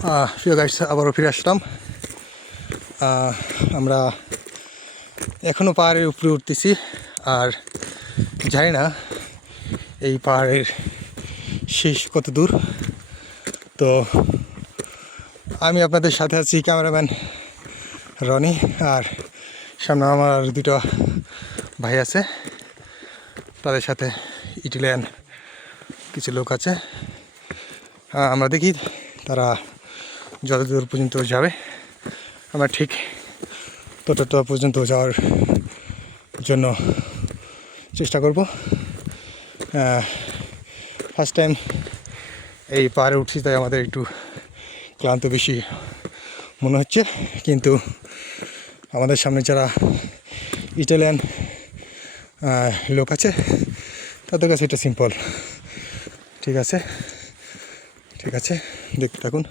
প্রিয় গাইস, আবারও ফিরে আসলাম। আমরা এখনও পাহাড়ের উপরে উঠতেছি, আর জানি না এই পাহাড়ের শেষ কত দূর। তো আমি আপনাদের সাথে আছি ক্যামেরাম্যান রনি, আর সামনে আমার দুটো ভাই আছে, তাদের সাথে ইটালিয়ান কিছু লোক আছে। আমরা দেখি তারা যতদূর পর্যন্ত যাবে, আমরা ঠিক ততটা পর্যন্ত যাওয়ার জন্য চেষ্টা করব। ফার্স্ট টাইম এই পাহাড়ে উঠছি, তাই আমাদের একটু ক্লান্ত বেশি মনে হচ্ছে, কিন্তু আমাদের সামনে যারা ইটালিয়ান লোক আছে তাদের কাছে এটা সিম্পল। ঠিক আছে, দেখতে থাকুন।